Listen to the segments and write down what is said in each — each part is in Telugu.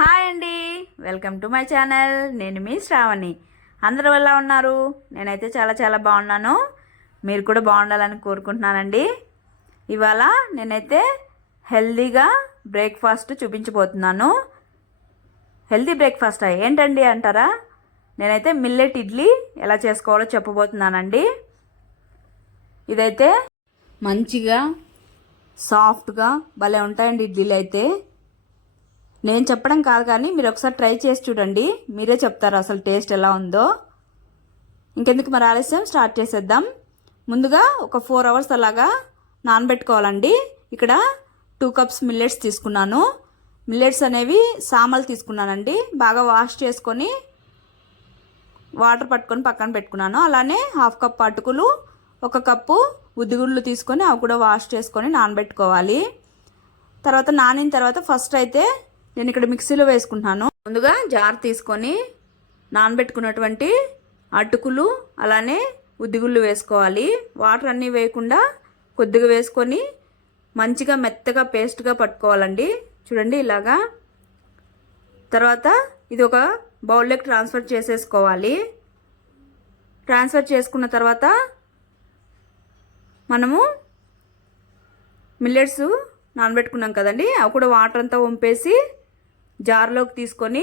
హాయ్ అండి, వెల్కమ్ టు మై ఛానల్. నేను మీ శ్రావణి. అందరూ ఎలా ఉన్నారు? నేనైతే చాలా చాలా బాగున్నాను. మీరు కూడా బాగుండాలని కోరుకుంటున్నానండి. ఇవాళ నేనైతే హెల్తీగా బ్రేక్ఫాస్ట్ చూపించబోతున్నాను. హెల్తీ బ్రేక్ఫాస్ట్ ఏంటండి అంటారా? నేనైతే మిల్లెట్ ఇడ్లీ ఎలా చేసుకోవాలో చెప్పబోతున్నానండి. ఇదైతే మంచిగా సాఫ్ట్గా భలే ఉంటాయండి ఇడ్లీలు అయితే. నేను చెప్పడం కాదు కానీ మీరు ఒకసారి ట్రై చేసి చూడండి, మీరే చెప్తారు అసలు టేస్ట్ ఎలా ఉందో. ఇంకెందుకు మరి ఆలస్యం, స్టార్ట్ చేసేద్దాం. ముందుగా ఒక 4 hours అలాగా నానబెట్టుకోవాలండి. ఇక్కడ 2 cups మిల్లెట్స్ తీసుకున్నాను. మిల్లెట్స్ అనేవి సామలు తీసుకున్నానండి. బాగా వాష్ చేసుకొని వాటర్ పట్టుకొని పక్కన పెట్టుకున్నాను. అలానే 1/2 cup అటుకులు, 1 cup ఉద్దిగుడ్లు తీసుకొని అవి కూడా వాష్ చేసుకొని నానబెట్టుకోవాలి. తర్వాత నానిన తర్వాత ఫస్ట్ అయితే నేను ఇక్కడ మిక్సీలో వేసుకుంటున్నాను. ముందుగా జార్ తీసుకొని నానబెట్టుకున్నటువంటి అటుకులు అలానే ఉద్దిగుళ్ళు వేసుకోవాలి. వాటర్ అన్నీ వేయకుండా కొద్దిగా వేసుకొని మంచిగా మెత్తగా పేస్ట్గా పట్టుకోవాలండి. చూడండి ఇలాగా. తర్వాత ఇది ఒక బౌల్లోకి ట్రాన్స్ఫర్ చేసేసుకోవాలి. ట్రాన్స్ఫర్ చేసుకున్న తర్వాత మనము మిల్లెట్స్ నానబెట్టుకున్నాం కదండి, అవి కూడా వాటర్ అంతా వంపేసి జార్లోకి తీసుకొని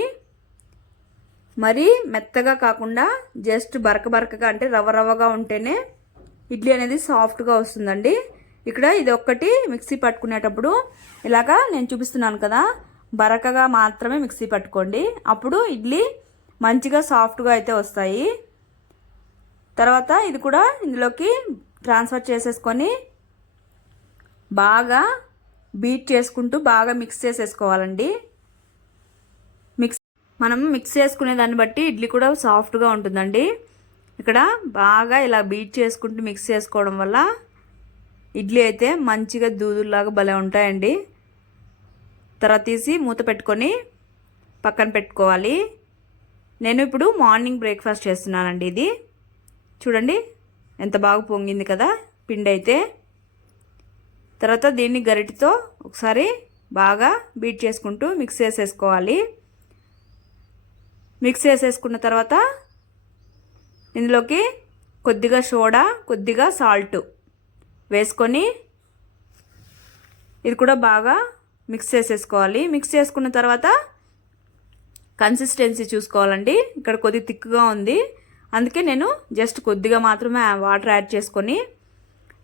మరీ మెత్తగా కాకుండా జస్ట్ బరకగా అంటే రవ్వగా ఉంటేనే ఇడ్లీ అనేది సాఫ్ట్గా వస్తుందండి. ఇక్కడ ఇది ఒక్కటి మిక్సీ పట్టుకునేటప్పుడు ఇలాగా నేను చూపిస్తున్నాను కదా, బరకగా మాత్రమే మిక్సీ పట్టుకోండి. అప్పుడు ఇడ్లీ మంచిగా సాఫ్ట్గా అయితే వస్తాయి. తర్వాత ఇది కూడా ఇందులోకి ట్రాన్స్ఫర్ చేసేసుకొని బాగా బీట్ చేసుకుంటూ బాగా మిక్స్ చేసేసుకోవాలండి. మనం మిక్స్ చేసుకునే దాన్ని బట్టి ఇడ్లీ కూడా సాఫ్ట్గా ఉంటుందండి. ఇక్కడ బాగా ఇలా బీట్ చేసుకుంటూ మిక్స్ చేసుకోవడం వల్ల ఇడ్లీ అయితే మంచిగా దూదుల్లాగా భలే ఉంటాయండి. తర్వాత తీసి మూత పెట్టుకొని పక్కన పెట్టుకోవాలి. నేను ఇప్పుడు మార్నింగ్ బ్రేక్ఫాస్ట్ చేస్తున్నానండి. ఇది చూడండి ఎంత బాగా పొంగింది కదా పిండి అయితే. తర్వాత దీన్ని గరిటెతో ఒకసారి బాగా బీట్ చేసుకుంటూ మిక్స్ చేసేసుకోవాలి. మిక్స్ చేసేసుకున్న తర్వాత ఇందులోకి కొద్దిగా సోడా, కొద్దిగా సాల్ట్ వేసుకొని ఇది కూడా బాగా మిక్స్ చేసేసుకోవాలి. మిక్స్ చేసుకున్న తర్వాత కన్సిస్టెన్సీ చూసుకోవాలండి. ఇక్కడ కొద్దిగా థిక్గా ఉంది, అందుకే నేను జస్ట్ కొద్దిగా మాత్రమే వాటర్ యాడ్ చేసుకొని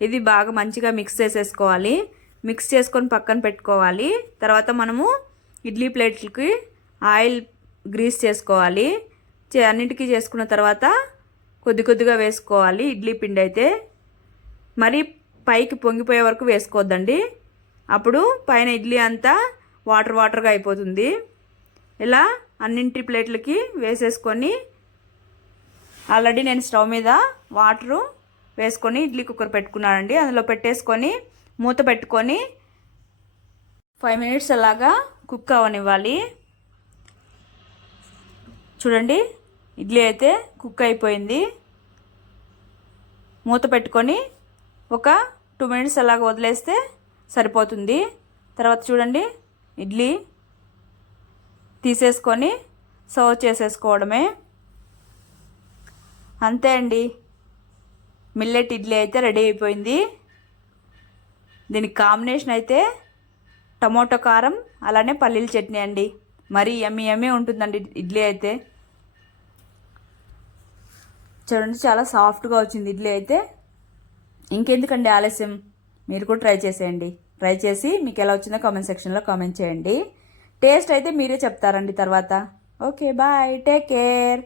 ఇది బాగా మంచిగా మిక్స్ చేసేసుకోవాలి. మిక్స్ చేసుకొని పక్కన పెట్టుకోవాలి. తర్వాత మనము ఇడ్లీ ప్లేట్లకి ఆయిల్ గ్రీస్ చేసుకోవాలి. అన్నిటికీ చేసుకున్న తర్వాత కొద్దిగా వేసుకోవాలి. ఇడ్లీ పిండి అయితే మరి పైకి పొంగిపోయే వరకు వేసుకోవద్దండి, అప్పుడు పైన ఇడ్లీ అంతా వాటర్గా అయిపోతుంది. ఇలా అన్నింటి ప్లేట్లకి వేసేసుకొని ఆల్రెడీ నేను స్టవ్ మీద వాటరు వేసుకొని ఇడ్లీ కుక్కర్ పెట్టుకున్నానండి. అందులో పెట్టేసుకొని మూత పెట్టుకొని 5 minutes అలాగా కుక్ అవనివ్వాలి. చూడండి ఇడ్లీ అయితే కుక్ అయిపోయింది. మూత పెట్టుకొని ఒక 2 minutes అలాగ వదిలేస్తే సరిపోతుంది. తర్వాత చూడండి ఇడ్లీ తీసేసుకొని సర్వ్ చేసేసుకోవడమే. అంతే అండి, మిల్లెట్ ఇడ్లీ అయితే రెడీ అయిపోయింది. దీనికి కాంబినేషన్ అయితే టమోటో కారం అలానే పల్లీల చట్నీ అండి. మరీ యమ్మీ ఉంటుందండి ఇడ్లీ అయితే. చూడండి చాలా సాఫ్ట్గా వచ్చింది ఇడ్లీ అయితే. ఇంకెందుకండి ఆలస్యం, మీరు కూడా ట్రై చేసేయండి. ట్రై చేసి మీకు ఎలా వచ్చిందో కామెంట్ సెక్షన్లో కామెంట్ చేయండి. టేస్ట్ అయితే మీరే చెప్తారండి తర్వాత. Okay bye, take care.